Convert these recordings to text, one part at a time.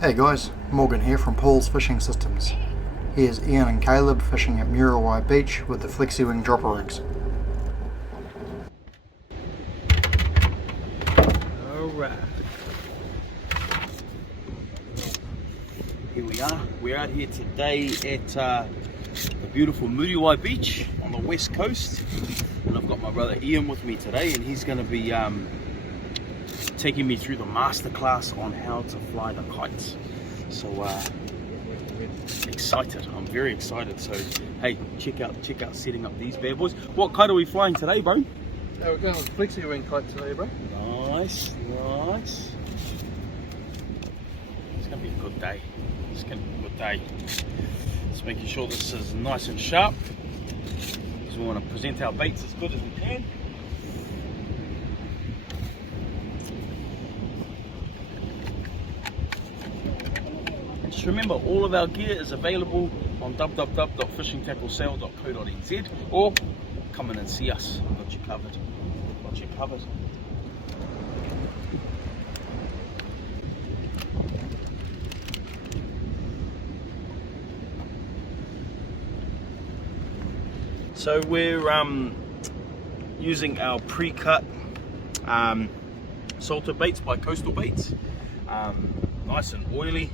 Hey guys, Morgan here from Paul's Fishing Systems. Here's Ian and Caleb fishing at Muriwai Beach with the Flexiwing dropper rigs. Alright. Here we are. We're out here today at the beautiful Muriwai Beach on the west coast. And I've got my brother Ian with me today, and he's going to be taking me through the masterclass on how to fly the kites. So excited, I'm very excited. So hey, check out setting up these bad boys. What kite are we flying today, bro? We're going with Flexiwing Kite today, bro. Nice. It's gonna be a good day. Just making sure this is nice and sharp, because we want to present our baits as good as we can. Just remember, all of our gear is available on www.fishingtacklesale.co.nz, or come in and see us. We've got you covered. So we're using our pre-cut salter baits by Coastal Baits, nice and oily.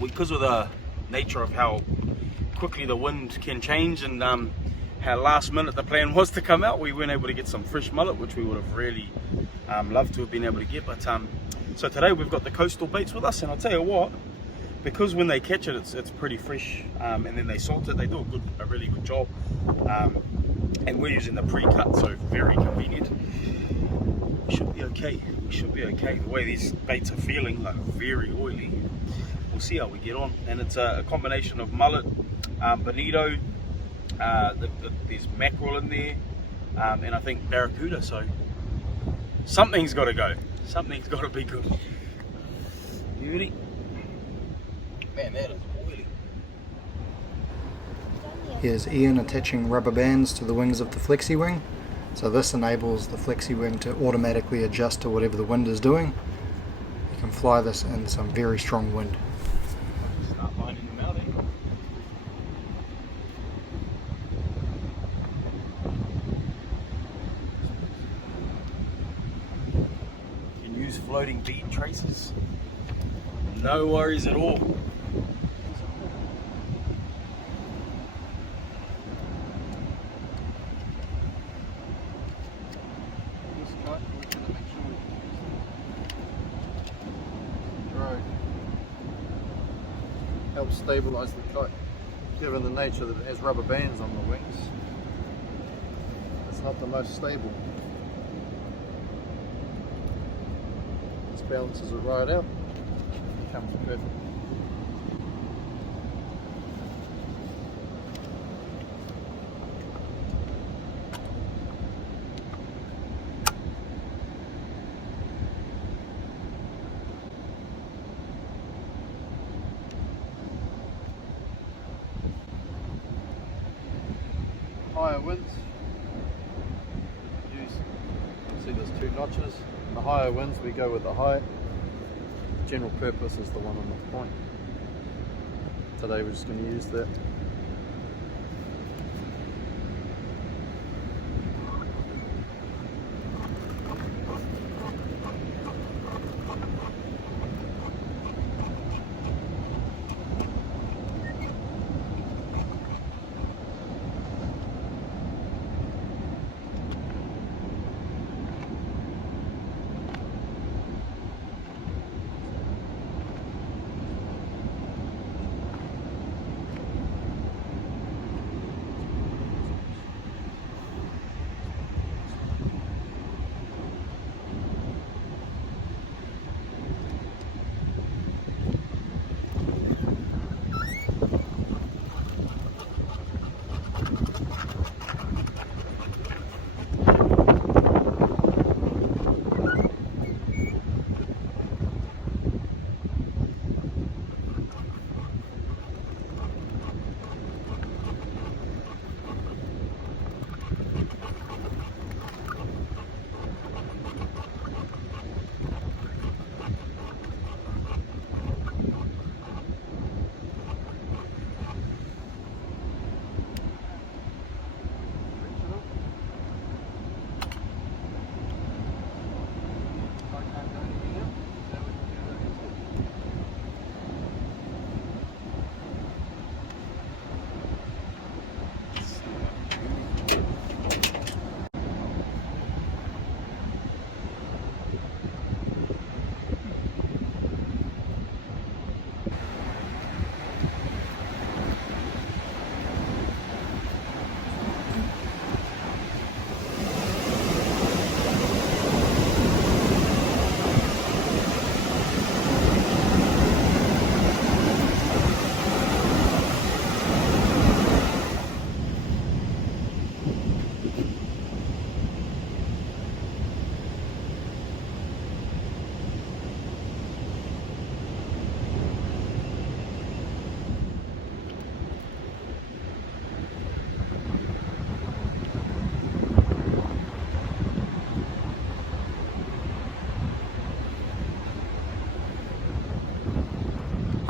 Because of the nature of how quickly the wind can change, and how last minute the plan was to come out, we weren't able to get some fresh mullet, which we would have really loved to have been able to get. But so today we've got the Coastal Baits with us, and I'll tell you what, because when they catch it, it's pretty fresh, and then they salt it, they do a really good job, and we're using the pre-cut, so very convenient. We should be okay. The way these baits are feeling, like very oily. We'll see how we get on. And it's a combination of mullet, bonito, there's mackerel in there, and I think barracuda. So something's got to go. Something's got to be good. Beauty. Man, that is oily. Here's Ian attaching rubber bands to the wings of the Flexiwing. So this enables the Flexiwing to automatically adjust to whatever the wind is doing. You can fly this in some very strong wind. Start lining them out, You can use floating bead traces. No worries at all. Helps stabilise the kite, given the nature that it has rubber bands on the wings. It's not the most stable. This balances it right out. It comes perfect. Higher winds, see there's two notches. The higher winds, we go with the high. General purpose is the one on the point. Today we're just going to use that.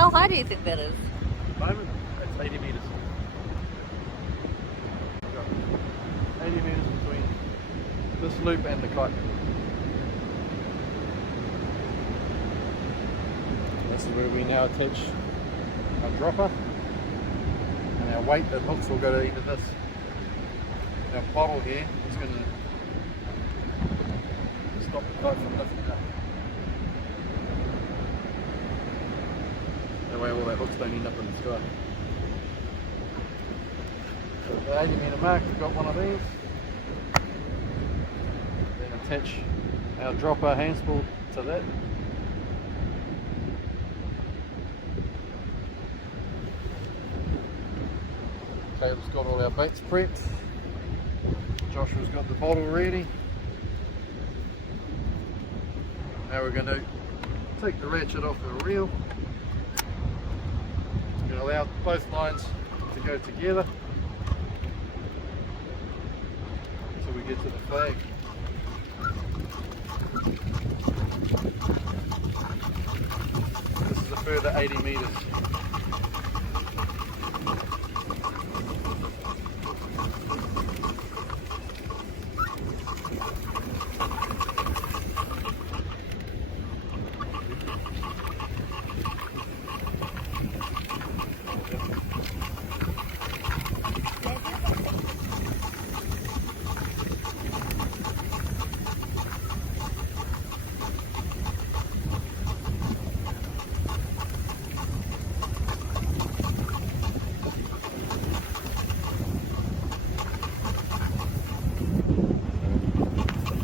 How high do you think that is? At the moment, it's 80 metres. 80 metres between this loop and the kite. This is where we now attach our dropper, and our weight that hooks will go to either this. Our bottle here is going to stop the kite from lifting up. That way all our hooks don't end up in the sky. So at the 80 metre mark, we've got one of these. Then attach our dropper hand spool to that. Caleb's got all our baits prepped. Joshua's got the bottle ready. Now we're going to take the ratchet off the reel. We're going to allow both lines to go together until we get to the flag. This is a further 80 metres.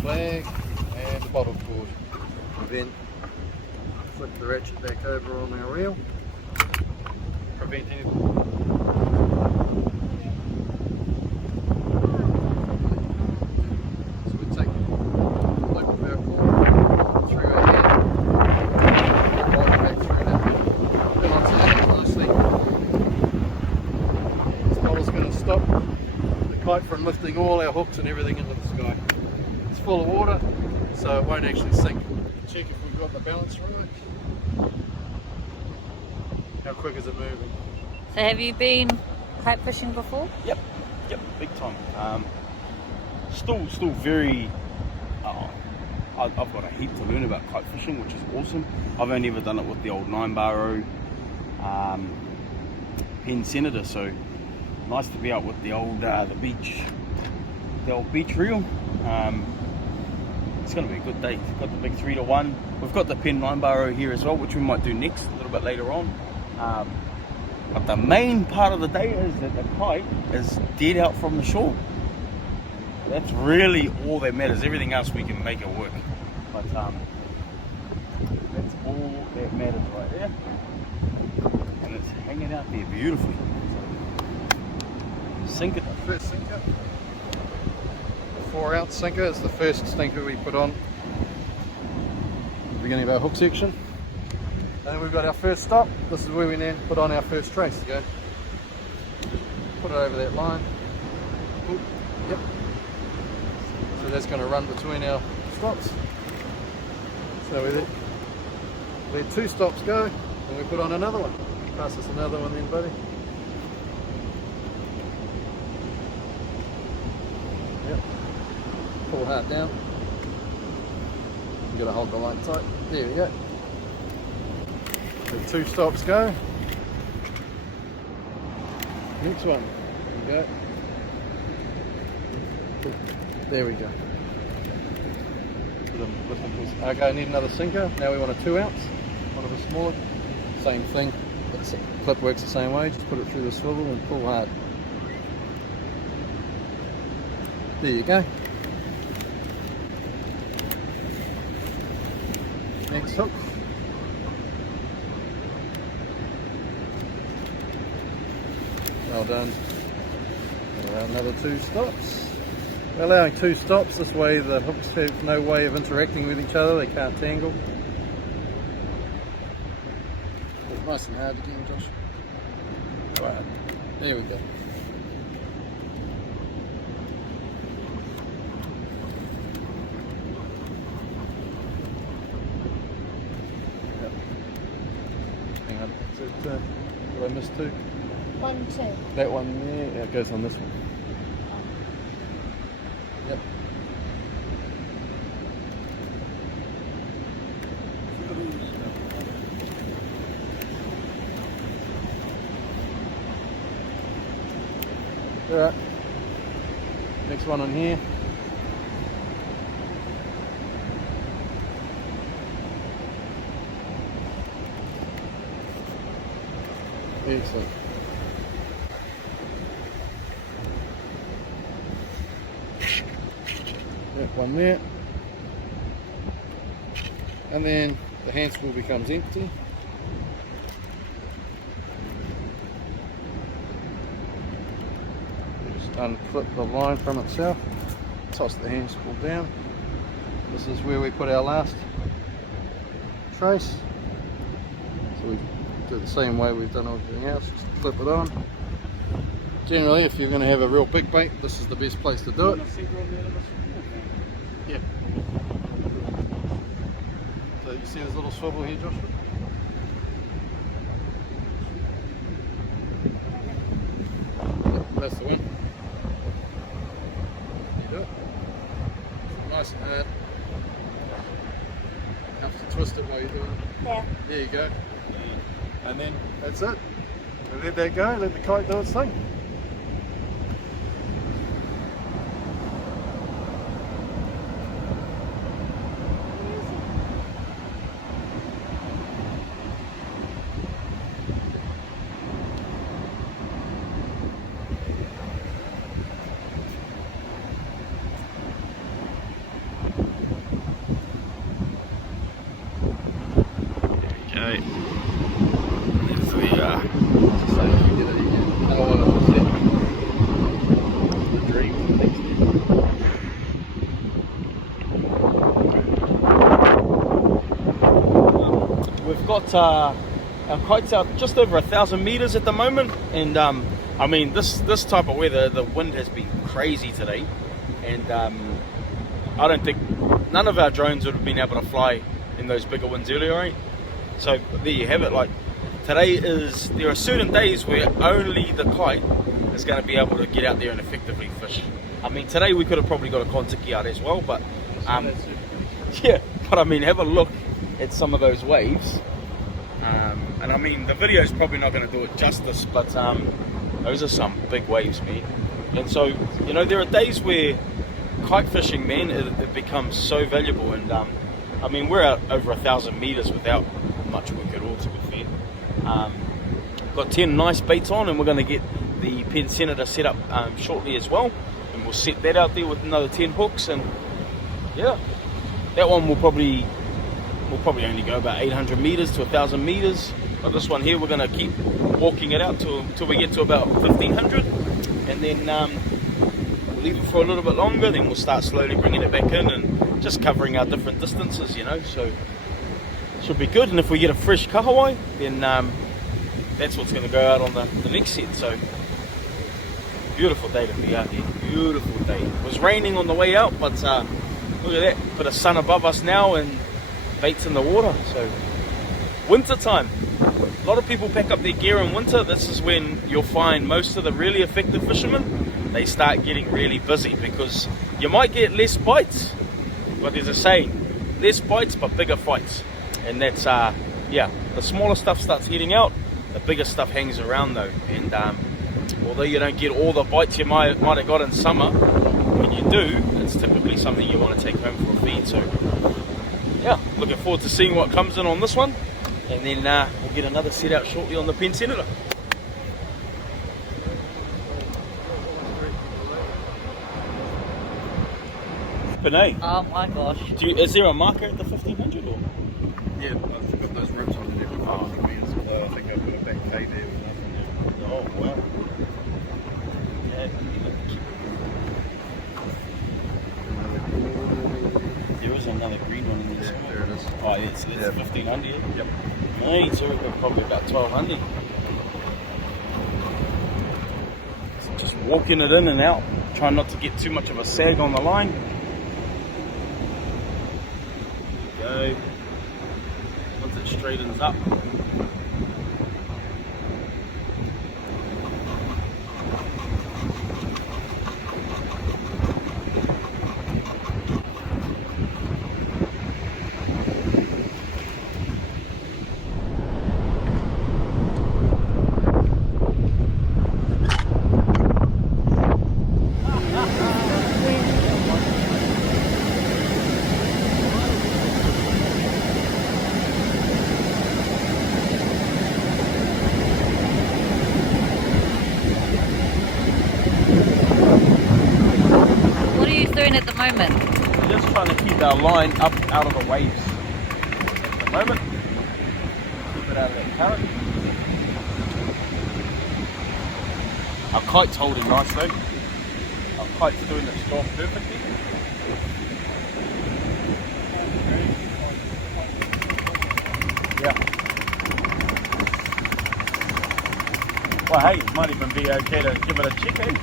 Flag and the bottle cord. Then flip the ratchet back over on our reel. Prevent any. So we take the loop of our cord through our head, right back through that. Then onto that closely. This bottle's going to stop the kite from lifting all our hooks and everything into the sky. Full of water, so it won't actually sink. Check if we've got the balance right. How quick is it moving? So have you been kite fishing before? Yep, big time. Still very. I've got a heap to learn about kite fishing, which is awesome. I've only ever done it with the old 9-bar Penn Senator, so nice to be out with the old the old beach reel. It's going to be a good day. We've got the big 3-to-1. We've got the Penn 9-bar here as well, which we might do next, a little bit later on. But the main part of the day is that the kite is dead out from the shore. That's really all that matters. Everything else we can make it work. But that's all that matters right there. And it's hanging out there beautifully. Sink it. First sinker. 4-ounce sinker is the first sinker we put on at the beginning of our hook section. And then we've got our first stop. This is where we now put on our first trace. Go. Put it over that line. Ooh, yep. So that's going to run between our stops. So we let 2 stops go, and we put on another one. Pass us another one then, buddy. Yep. Pull hard down. You got to hold the line tight. There we go. Let 2 stops go. Next one. There we go. There we go. Okay, I need another sinker. Now we want a 2-ounce. One of a smaller. Same thing. The clip works the same way. Just put it through the swivel and pull hard. There you go. Next hook. Well done. Allow another 2 stops. We're allowing 2 stops, this way the hooks have no way of interacting with each other, they can't tangle. It's nice and hard again, Josh. Right. There we go. Hang on, did I miss two? 1, 2. That one there, yeah, it goes on this one. Yep. Alright. Next one on here. Excellent. That one there. And then the hand spool becomes empty. Just unclip the line from itself, toss the hand spool down. This is where we put our last trace. So we do the same way we've done everything else, just clip it on. Generally, if you're going to have a real big bait, this is the best place to do it. Yeah. So you see this little swivel here, Joshua? Yep, that's the one. You do it. Nice and hard. Have to twist it while you're doing it. Yeah. There you go. And then that's it. Let that go, let the kite do its thing. We've got our kite's out just over 1,000 meters at the moment, and I mean this type of weather, the wind has been crazy today, and I don't think none of our drones would have been able to fly in those bigger winds earlier, right? So there you have it. Like today there are certain days where only the kite is going to be able to get out there and effectively fish. I mean today we could have probably got a Kontiki out as well, but yeah, but I mean have a look at some of those waves, and I mean the video is probably not going to do it justice, but those are some big waves, man. And so you know there are days where kite fishing, man, it becomes so valuable, and I mean we're out over 1,000 meters without much work at all, to be fair. Got 10 nice baits on, and we're going to get the Penn Senator set up shortly as well, and we'll set that out there with another 10 hooks, and yeah, that one will probably only go about 800 meters to 1,000 meters. But this one here, we're going to keep walking it out till we get to about 1,500, and then we'll leave it for a little bit longer. Then we'll start slowly bringing it back in and just covering our different distances, you know. So should be good. And if we get a fresh kahawai, then that's what's going to go out on the next set. So beautiful day to be out here. Beautiful day. It was raining on the way out, but look at that. Bit of sun above us now, and baits in the water. So winter time, a lot of people pack up their gear in winter. This is when you'll find most of the really effective fishermen, they start getting really busy, because you might get less bites, but there's a saying, less bites but bigger fights. And that's yeah, the smaller stuff starts heading out, the bigger stuff hangs around though. And although you don't get all the bites you might have got in summer, when you do, it's typically something you want to take home for a feed. So yeah, looking forward to seeing what comes in on this one, and then we'll get another set out shortly on the Penn Senator. Penay, Oh my gosh. is there a marker at the 1,500 or? Yeah, I've got those ropes on there. Oh, although I think I put a back K there with nothing there. Oh wow. Yeah. There is another green one in this. Yeah, there it is. Oh, it's 1,500. Yep. Right, so we've got probably about 1,200. So just walking it in and out, trying not to get too much of a sag on the line. There you go. Once it straightens up, doing at the moment? We're just trying to keep our line up out of the waves at the moment. Keep it out of that current. Our kite's holding nice though. Our kite's doing its job perfectly. Yeah. Well, hey, it might even be okay to give it a check, eh?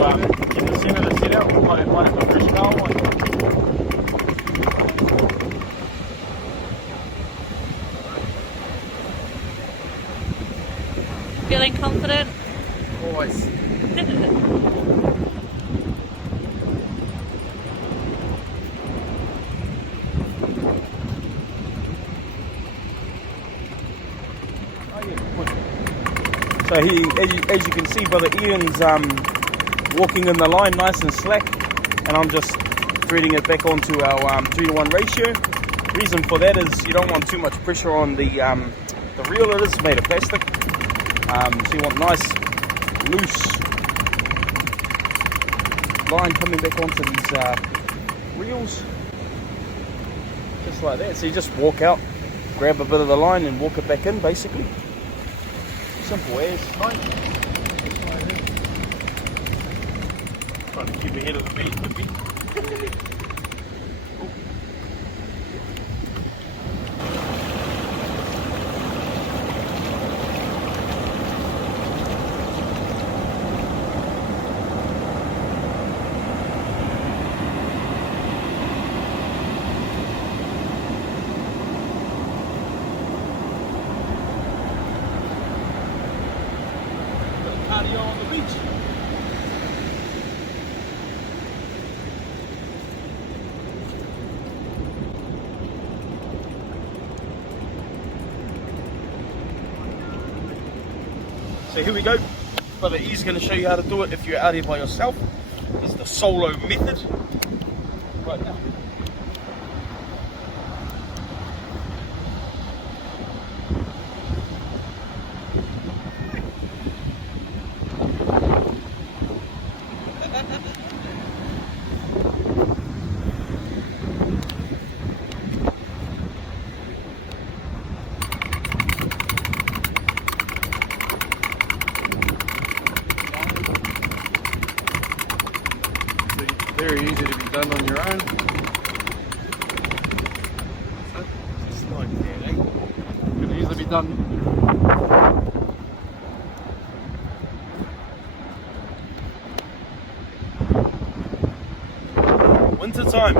Get the Senator set out, we might have a fresh cow one. Feeling confident? Always. So as you can see, Brother Ian's walking in the line nice and slack, and I'm just threading it back onto our 3-to-1 ratio. Reason for that is you don't want too much pressure on the reel. It is made of plastic, so you want nice loose line coming back onto these reels, just like that. So you just walk out, grab a bit of the line and walk it back in, basically. Simple as. Fine. Trying to keep ahead of the beat. Cardio on the beach. So here we go. Brother E's going to show you how to do it if you're out here by yourself. This is the solo method. Right now. Very easy to be done on your own. Just like that, eh? Could easily be done. Winter time.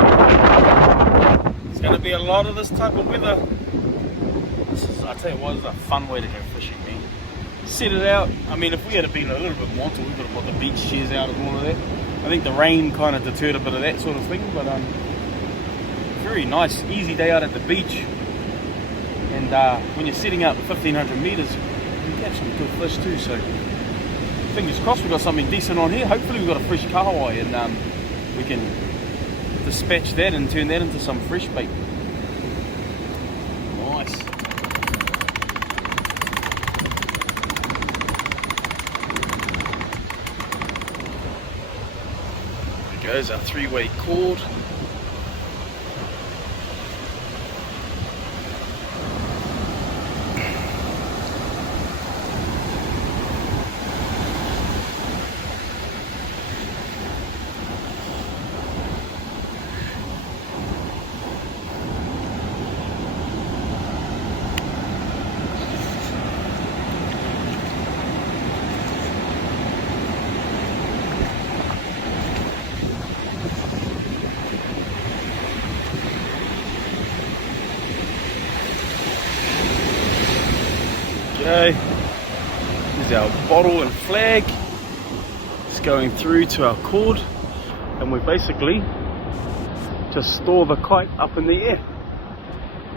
It's going to be a lot of this type of weather. I tell you what, it's a fun way to go fishing, man. Set it out. I mean, if we had been a little bit more, we could have put the beach chairs out and all of that. I think the rain kind of deterred a bit of that sort of thing, but very nice, easy day out at the beach. And when you're setting out 1,500 meters, you can catch some good fish too. So fingers crossed, we've got something decent on here. Hopefully, we've got a fresh kahawai, and we can dispatch that and turn that into some fresh bait. Nice. Goes our 3-way cord. Okay, here's our bottle and flag. It's going through to our cord, and we basically just store the kite up in the air.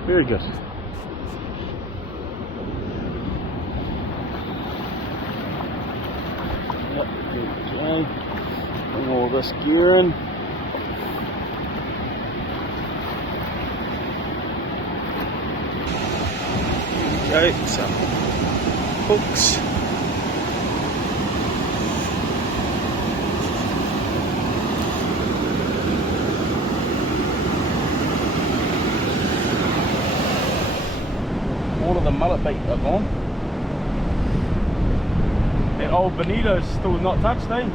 Very good. Okay, bring all this gear in. Okay, some hooks. all of the mullet bait are gone. That old bonito's still not touched, eh?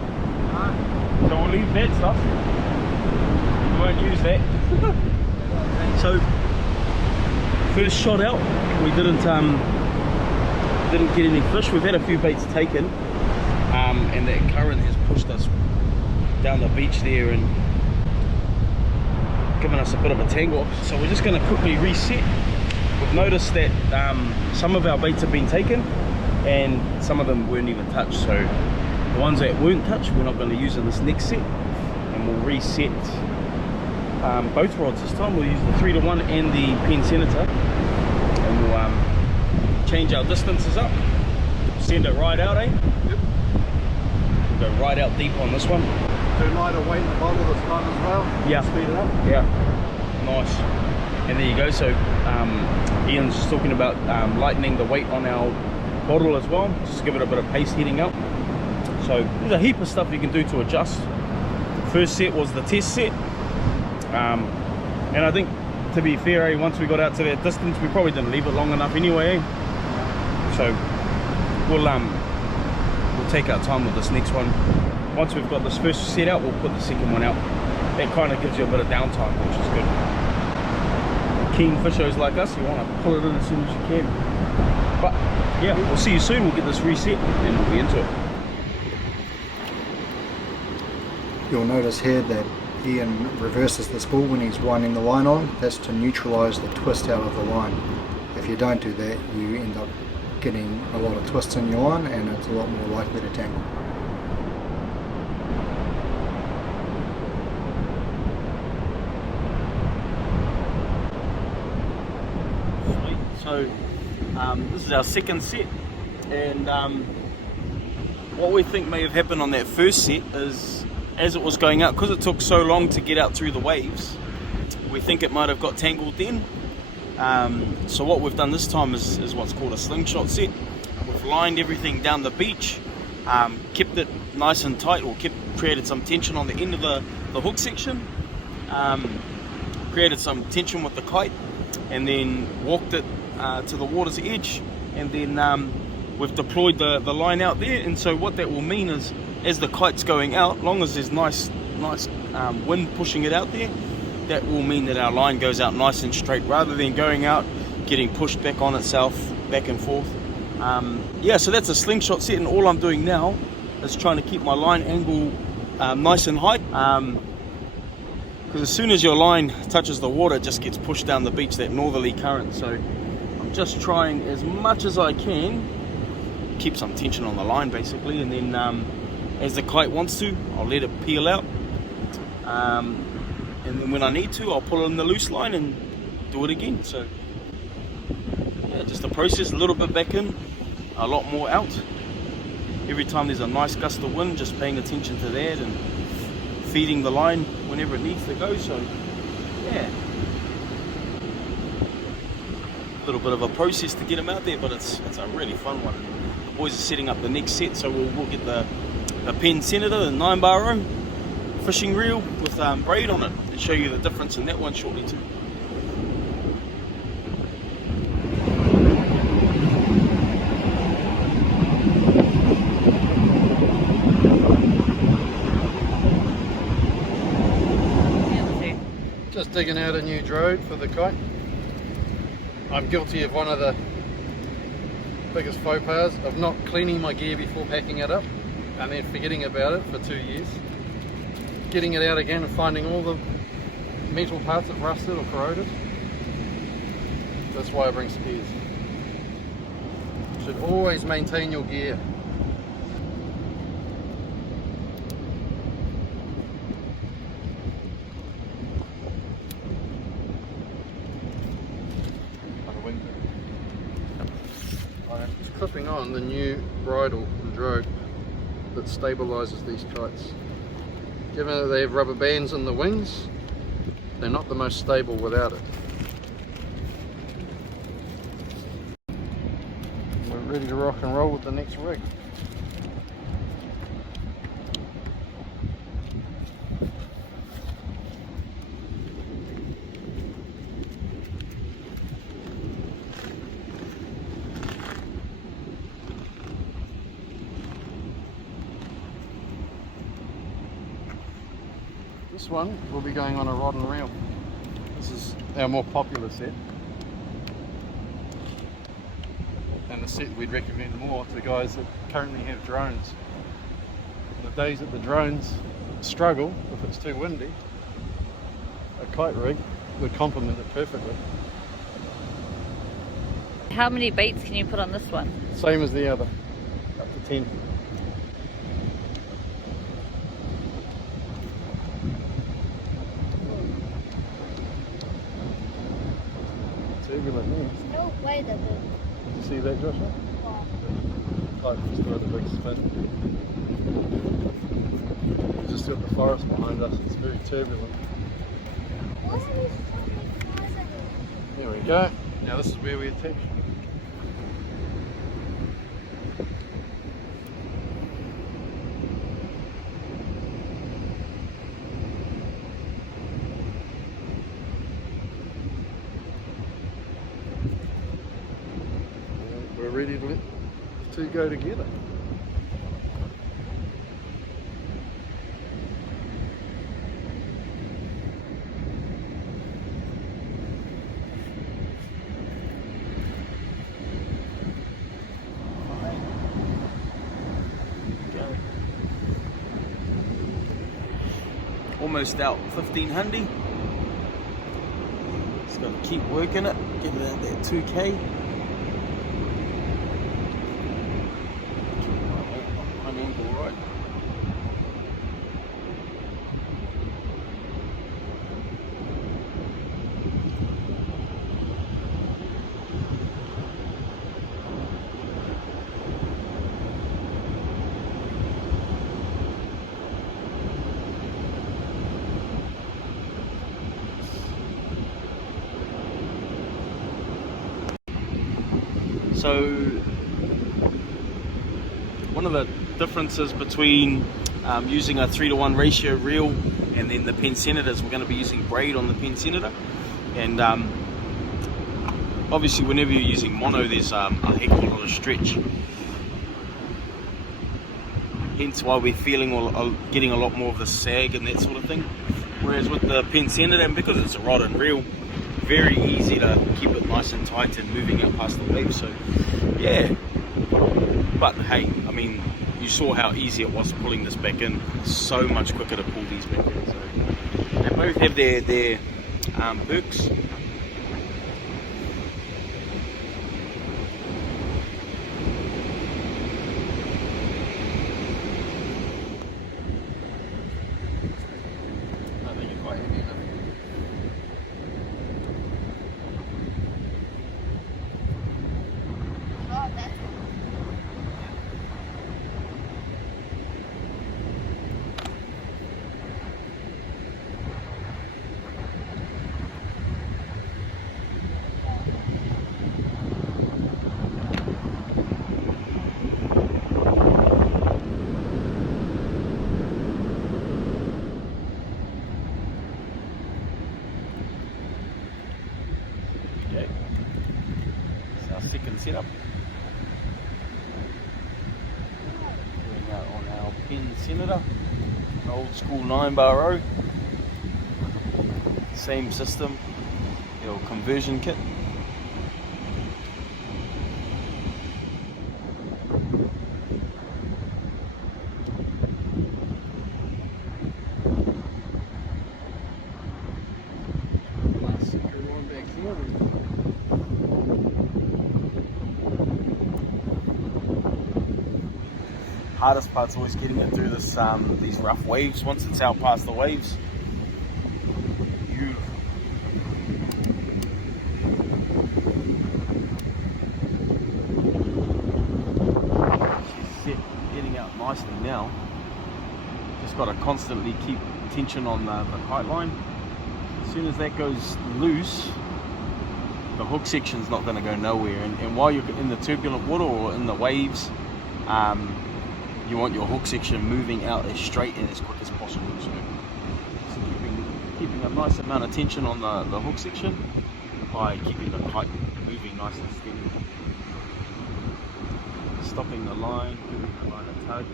So we'll leave that stuff. We won't use that. So first shot out, we didn't get any fish. We've had a few baits taken, and that current has pushed us down the beach there and given us a bit of a tangle. So we're just going to quickly reset. We've noticed that some of our baits have been taken and some of them weren't even touched. So the ones that weren't touched, we're not going to use in this next set, and we'll reset both rods this time. We'll use the 3-to-1 and the Penn Senator, and we'll change our distances up, send it right out, eh? Yep. We'll go right out deep on this one. Do lighter weight in the bottle this time as well. Yeah. Speed it up. Yeah. Nice. And there you go. So Ian's just talking about lightening the weight on our bottle as well, just to give it a bit of pace heading up. So there's a heap of stuff you can do to adjust. First set was the test set, and I think, to be fair, once we got out to that distance, we probably didn't leave it long enough anyway. So we'll take our time with this next one. Once we've got this first set out, we'll put the second one out. That kind of gives you a bit of downtime, which is good. Keen fishers like us, you want to pull it in as soon as you can. But yeah, we'll see you soon. We'll get this reset and we'll be into it. You'll notice here that Ian reverses the spool when he's winding the line on. That's to neutralise the twist out of the line. If you don't do that, you end up getting a lot of twists in your line and it's a lot more likely to tangle. So this is our second set, and what we think may have happened on that first set is, as it was going out, because it took so long to get out through the waves, we think it might have got tangled then. So what we've done this time is what's called a slingshot set. We've lined everything down the beach, kept it nice and tight, or created some tension on the end of the hook section, created some tension with the kite, and then walked it to the water's edge, and then we've deployed the line out there. And so what that will mean is, as the kite's going out, long as there's nice wind pushing it out there, that will mean that our line goes out nice and straight, rather than going out getting pushed back on itself, back and forth. Yeah, so that's a slingshot set, and all I'm doing now is trying to keep my line angle nice and high, because as soon as your line touches the water, it just gets pushed down the beach, that northerly current. So I'm just trying as much as I can keep some tension on the line basically, and then as the kite wants to, I'll let it peel out, and then when I need to, I'll pull in the loose line and do it again. So yeah, just the process, a little bit back in, a lot more out. Every time there's a nice gust of wind, just paying attention to that and feeding the line whenever it needs to go. So yeah, a little bit of a process to get them out there, but it's a really fun one. The boys are setting up the next set, so we'll get the Penn Senator, the 9-bar fishing reel with braid on it, and show you the difference in that one shortly too. Just digging out a new drode for the kite. I'm guilty of one of the biggest faux pas of not cleaning my gear before packing it up, and then forgetting about it for 2 years. Getting it out again and finding all the metal parts that rusted or corroded. That's why I bring spares. You should always maintain your gear. I'm clipping on the new bridle and drode that stabilises these kites. Given that they have rubber bands in the wings, they're not the most stable without it. We're ready to rock and roll with the next rig. this one will be going on a rod and reel. This is our more popular set, and the set we'd recommend more to guys that currently have drones. On the days that the drones struggle, if it's too windy, a kite rig would complement it perfectly. How many baits can you put on this one? Same as the other, up to 10. Turbulent there. No way that the Did you see that, Joshua? Kite just threw a big spin. We've just got the forest behind us, it's very turbulent. Why are we fucking closer? There we go. Now this is where we attach. We're ready to let the two go together. Almost out 1500. Just got to keep working it, get it out that 2k. I'm angle right. So one of the differences between using a 3-to-1 ratio reel and then the Penn Senator is we're going to be using braid on the Penn Senator, and obviously whenever you're using mono there's a heck of a lot of stretch, hence why we're feeling getting a lot more of the sag and that sort of thing, whereas with the Penn Senator, and because it's a rod and reel, very easy to keep it nice and tight and moving out past the waves. So yeah, but hey, I mean, you saw how easy it was pulling this back in. So much quicker to pull these back in. So they both have their perks. I think you're quite heavy enough. Oh, that's Okay, it's our second setup. Going out on our Penn Senator, an old school 9-bar row. Same system, your conversion kit. Hardest part's always getting it through this these rough waves. Once it's out past the waves, beautiful. She's getting out nicely now. Just got to constantly keep tension on the kite line. As soon as that goes loose, the hook section's not going to go nowhere. And while you're in the turbulent water or in the waves, you want your hook section moving out as straight and as quick as possible. So keeping a nice amount of tension on the hook section by keeping the kite moving nice and steady. Stopping the line, giving the line a tug.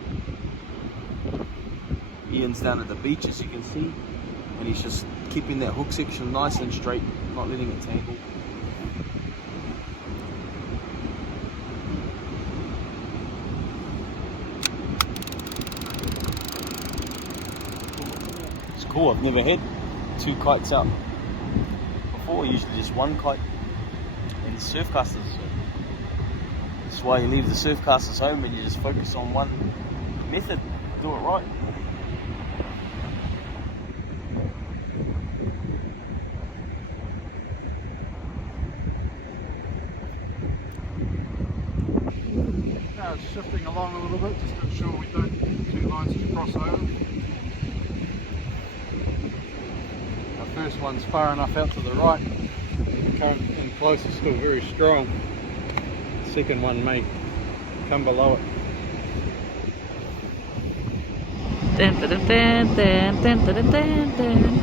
Ian's down at the beach, as you can see. and he's just keeping that hook section nice and straight, not letting it tangle. It's cool, I've never had 2 kites out before, usually just 1 kite and surf casters. That's why you leave the surf casters home and you just focus on one method, do it right. Now it's shifting along a little bit just to ensure we don't get 2 lines to cross over. Our first one's far enough out to the right. The current in close is still very strong. The second one may come below it. Dun, dun, dun, dun, dun, dun, dun, dun, dun.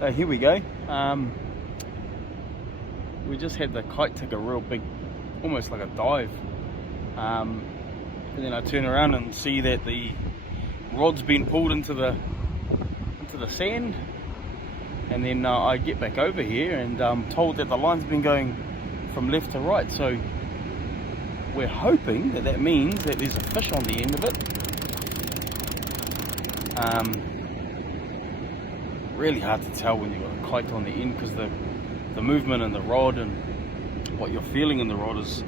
So here we go. We just had the kite take a real big, almost like a dive. And then I turn around and see that the rod's been pulled into the sand. And then I get back over here and I'm told that the line's been going from left to right. So we're hoping that that means that there's a fish on the end of it. Really hard to tell when you've got a kite on the end, because the movement in the rod and what you're feeling in the rod is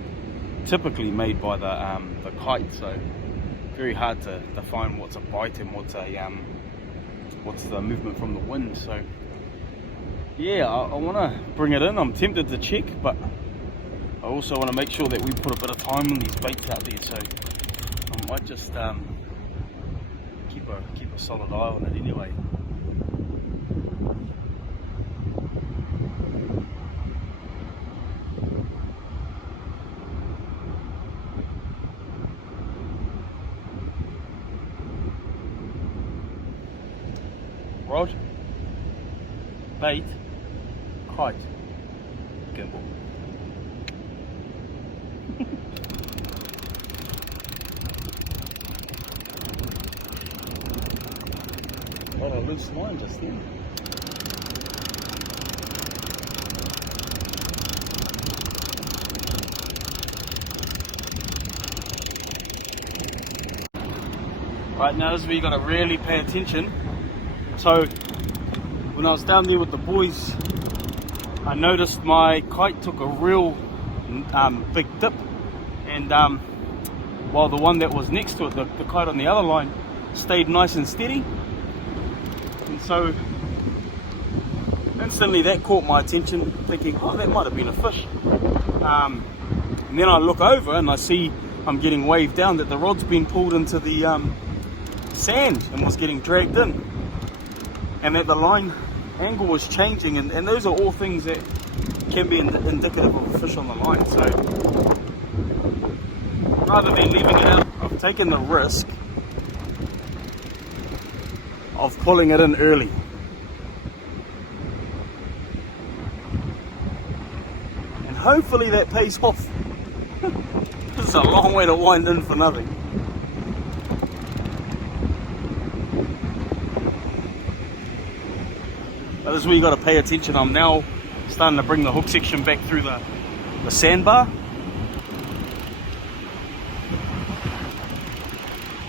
typically made by the kite. So very hard to define what's a bite and what's the movement from the wind. So yeah, I want to bring it in. I'm tempted to check, but I also want to make sure that we put a bit of time on these baits out there. So I might just keep a solid eye on it anyway. Rod, bait, kite, gimbal. What a loose line just then. Right, now this is where you got to really pay attention. So when I was down there with the boys, I noticed my kite took a real big dip, and while the one that was next to it, the kite on the other line, stayed nice and steady. And so instantly that caught my attention, thinking, oh, that might have been a fish. And then I look over and I see I'm getting waved down, that the rod's been pulled into the sand and was getting dragged in, and that the line angle was changing, and those are all things that can be indicative of a fish on the line. So rather than leaving it out, I've taken the risk of pulling it in early. And hopefully that pays off. It's a long way to wind in for nothing. But this is where you got to pay attention. I'm now starting to bring the hook section back through the sandbar.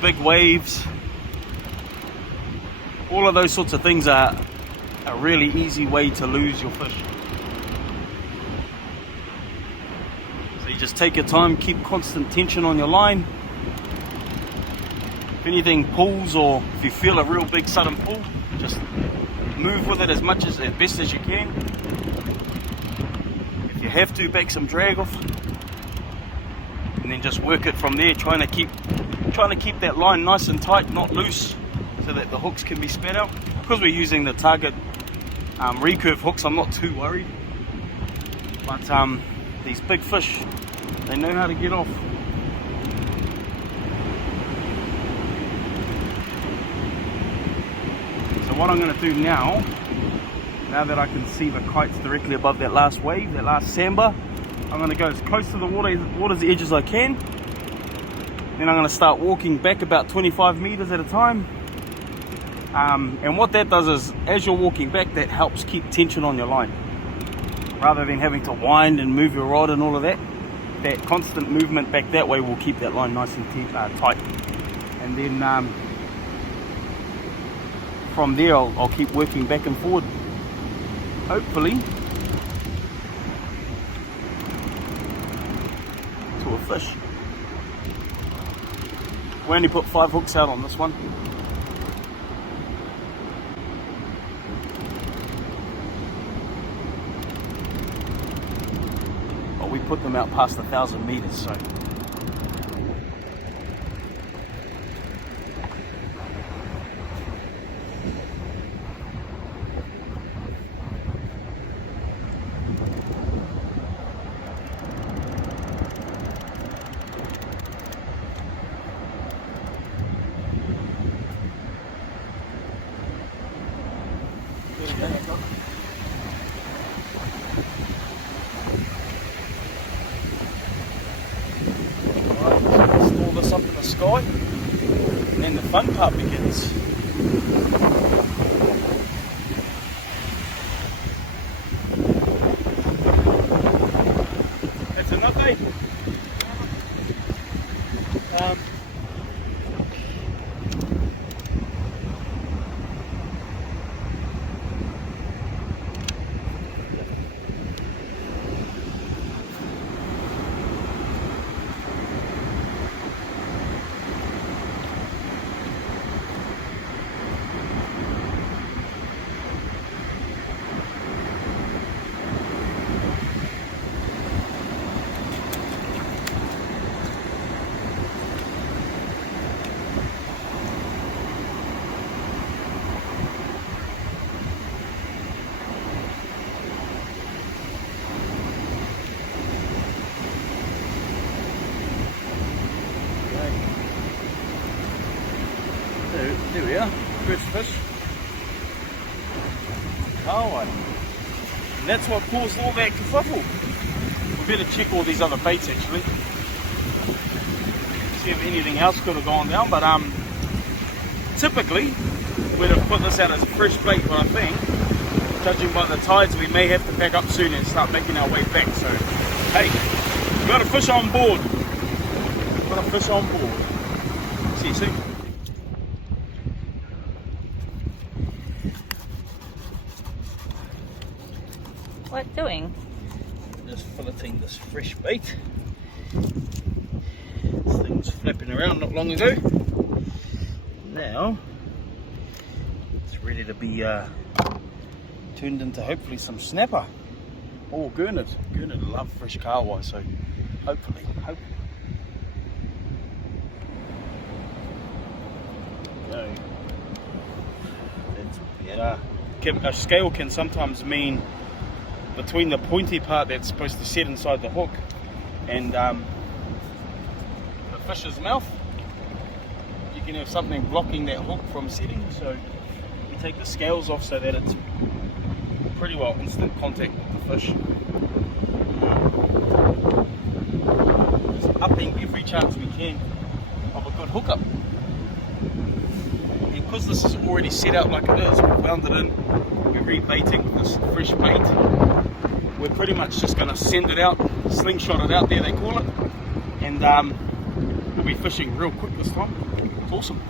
Big waves. All of those sorts of things are a really easy way to lose your fish. So you just take your time, keep constant tension on your line. If anything pulls, or if you feel a real big sudden pull, just move with it as best as you can. If you have to, back some drag off, and then just work it from there, trying to keep that line nice and tight, not loose, so that the hooks can be spat out. Because we're using the target recurve hooks, I'm not too worried. But these big fish, they know how to get off. So what I'm going to do now that I can see the kites directly above that last wave, that last sandbar, I'm going to go as close to the water's edge as I can. Then I'm going to start walking back about 25 meters at a time. And what that does is, as you're walking back, that helps keep tension on your line. Rather than having to wind and move your rod and all of that, that constant movement back that way will keep that line nice and tight. And then from there, I'll keep working back and forward. Hopefully to a fish. We only put 5 hooks out on this one. But we put them out past 1,000 meters, so. Store this up in the sky, and then the fun part begins. That's enough, eh? There we are, first fish. Oh, and that's what caused all that kerfuffle. We better check all these other baits actually. See if anything else could have gone down, but typically we'd have put this out as a fresh bait, but I think, judging by the tides, we may have to pack up soon and start making our way back. So, hey, we've got a fish on board. Got a fish on board. See you soon. What doing? Just filleting this fresh bait. This thing was flapping around not long ago. Now it's ready to be turned into hopefully some snapper or gurnard. Gurnard love fresh kahawai, so hopefully. Go. A scale can sometimes mean between the pointy part that's supposed to set inside the hook and the fish's mouth, you can have something blocking that hook from setting. So we take the scales off so that it's pretty well instant contact with the fish. Just upping every chance we can of a good hookup. And because this is already set out like it is, we wound it in, we're rebaiting with this fresh bait. We're pretty much just going to send it out, slingshot it out there they call it, and we'll be fishing real quick this time. It's awesome.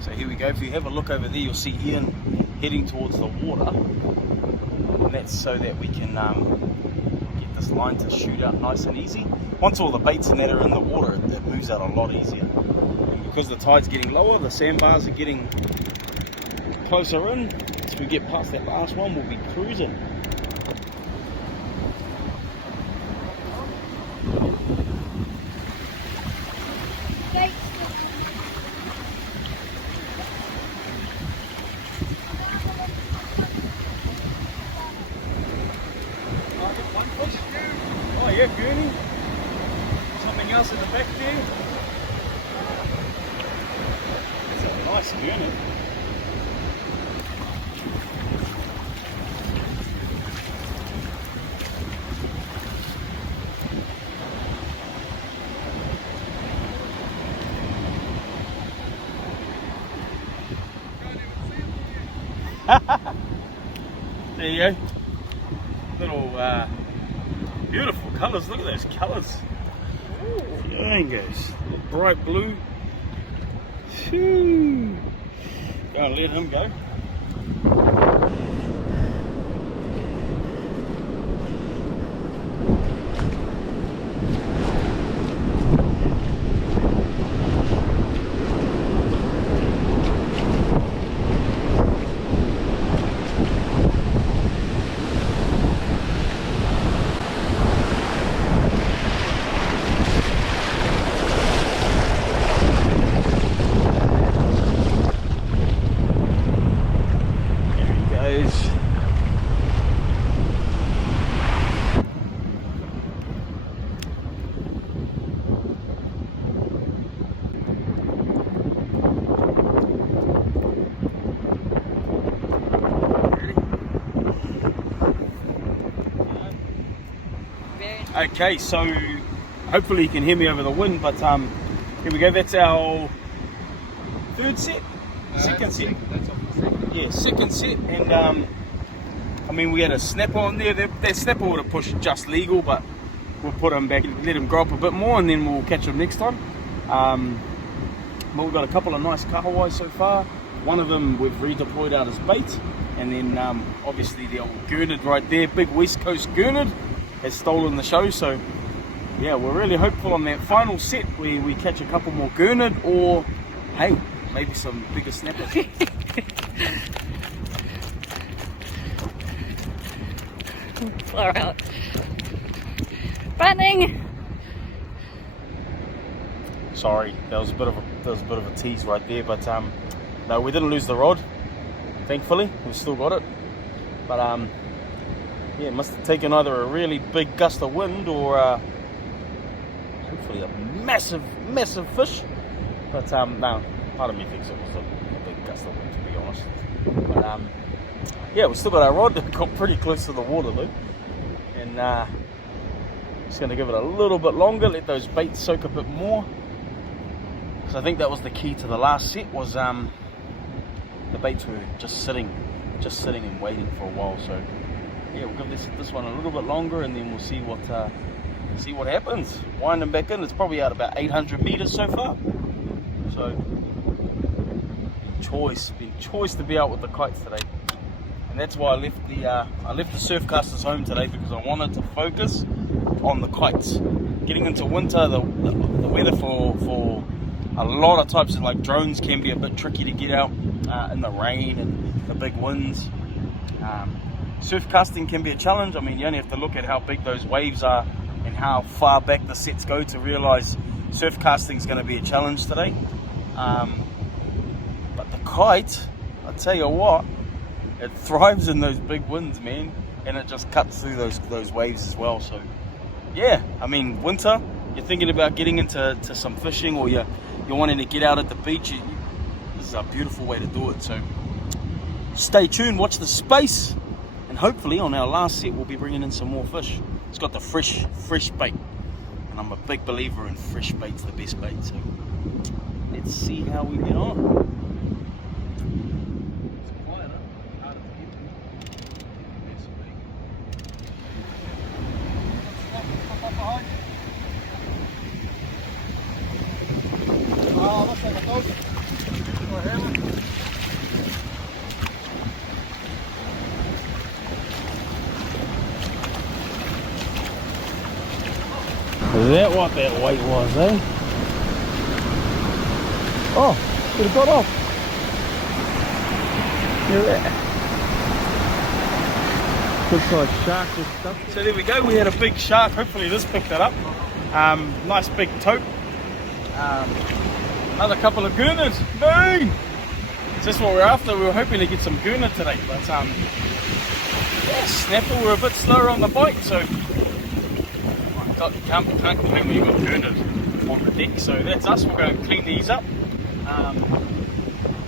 So here we go. If you have a look over there, you'll see Ian heading towards the water, and that's so that we can get this line to shoot out nice and easy. Once all the baits and that are in the water, it moves out a lot easier. And because the tide's getting lower, the sandbars are getting closer in. Once we get past that last one, we'll be cruising. else in the back there. It's a nice gurnard. There you go. Little beautiful colours. Look at those colours. Flamingos. Bright blue. Phew. Go and let him go. Okay, so hopefully you can hear me over the wind, but here we go. That's our third set, second set. Yeah, second set, and I mean we had a snapper on there. That snapper would have pushed just legal, but we'll put him back and let him grow up a bit more, and then we'll catch him next time. But we've got a couple of nice kahawai so far. One of them we've redeployed out as bait, and then obviously the old gurnard right there, big West Coast gurnard, has stolen the show. So yeah, we're really hopeful on that final set where we catch a couple more gurnard, or hey, maybe some bigger snappers. Far out. Running. Sorry, that was a bit of a tease right there, but no, we didn't lose the rod. Thankfully, we still got it. But yeah, it must have taken either a really big gust of wind or hopefully a massive fish. But no, part of me thinks it was a big gust of wind, to be honest. But yeah, we still got our rod. It got pretty close to the water though, and just going to give it a little bit longer, let those baits soak a bit more. So I think that was the key to the last set, was the baits were just sitting and waiting for a while. So yeah, we'll give this one a little bit longer, and then we'll see what happens. Wind them back in. It's probably out about 800 meters so far. So been choice to be out with the kites today, and that's why I left the surf casters home today, because I wanted to focus on the kites. Getting into winter, the weather for a lot of types of like drones can be a bit tricky to get out in the rain and the big winds. Surf casting can be a challenge. I mean, you only have to look at how big those waves are and how far back the sets go to realize surf casting is going to be a challenge today. But the kite, I tell you what, it thrives in those big winds, man, and it just cuts through those waves as well. So yeah, I mean, winter, you're thinking about getting into some fishing, or you're wanting to get out at the beach, this is a beautiful way to do it. So stay tuned, watch the space, and hopefully on our last set we'll be bringing in some more fish. It's got the fresh bait, and I'm a big believer in fresh bait's the best bait. So let's see how we get on. Is that what that weight was, eh? Oh, it got off. Look at that. Looks like shark or stuff. So there we go, we had a big shark. Hopefully this picked it up. Nice big tope. Another couple of gooners. Boom! So that's what we're after. We were hoping to get some gooner today, but yeah, snapper, we're a bit slower on the bite, so can't complain when you've got gooner. deck. So that's us. We're going to clean these up.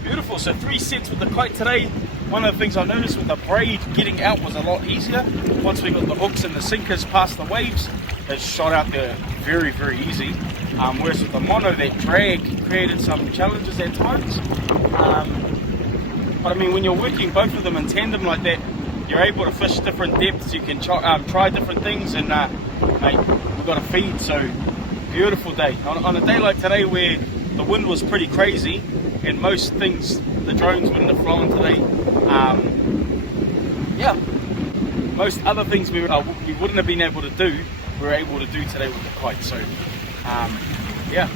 Beautiful. So 3 sets with the kite today. One of the things I noticed with the braid, getting out was a lot easier. Once we got the hooks and the sinkers past the waves, it shot out there very, very easy. Whereas with the mono, that drag created some challenges at times. But I mean, when you're working both of them in tandem like that, you're able to fish different depths. You can try different things, and mate, we've got to feed. So beautiful day. On a day like today where the wind was pretty crazy, and most things the drones wouldn't have flown today. Yeah, most other things we wouldn't have been able to do, we were able to do today with the kite. So yeah,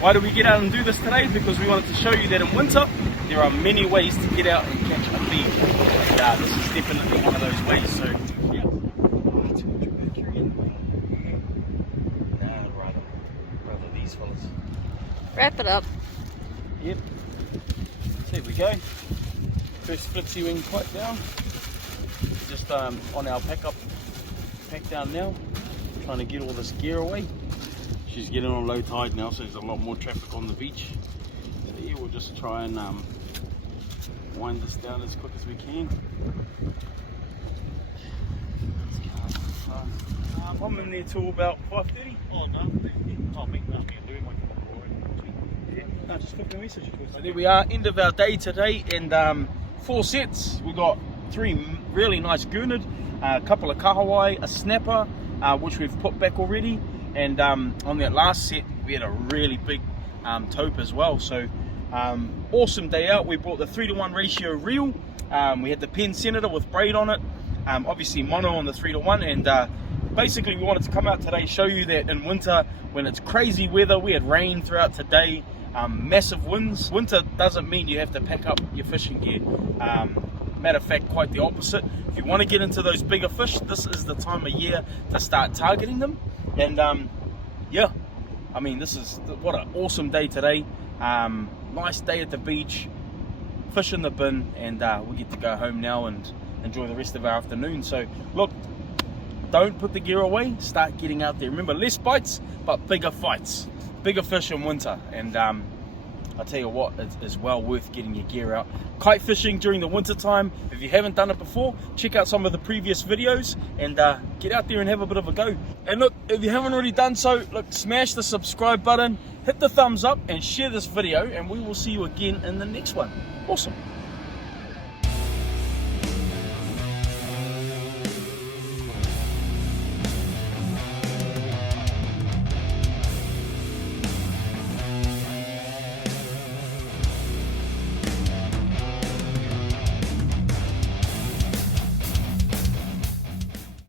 why did we get out and do this today? Because we wanted to show you that in winter there are many ways to get out and catch a feed, and this is definitely one of those ways. So yeah, rather these fellas. Wrap it up. Yep. So here we go. First Flexiwing Kite down. Just on our pack down now. Trying to get all this gear away. She's getting on low tide now, so there's a lot more traffic on the beach. So yeah, we'll just try and wind this down as quick as we can. I'm in there till about 5:30. Oh no, I'll make that doing my No, just flip the message. So there we are, end of our day today, and 4 sets. We got 3 really nice gurnard, a couple of kahawai, a snapper, which we've put back already, and on that last set we had a really big taupe as well. So awesome day out. We brought the 3-to-1 ratio reel. We had the Penn Senator with braid on it, obviously mono on the 3-to-1, and basically we wanted to come out today, show you that in winter when it's crazy weather, we had rain throughout today, massive winds. Winter doesn't mean you have to pack up your fishing gear. Matter of fact, quite the opposite. If you want to get into those bigger fish, this is the time of year to start targeting them. And yeah, I mean, this is what an awesome day today. Nice day at the beach, fish in the bin, and we get to go home now and enjoy the rest of our afternoon. So look, don't put the gear away, start getting out there. Remember, less bites but bigger fights, bigger fish in winter. And I'll tell you what, it's well worth getting your gear out. Kite fishing during the winter time, if you haven't done it before, check out some of the previous videos and get out there and have a bit of a go. And look, if you haven't already done so, look, smash the subscribe button, hit the thumbs up and share this video, and we will see you again in the next one. Awesome.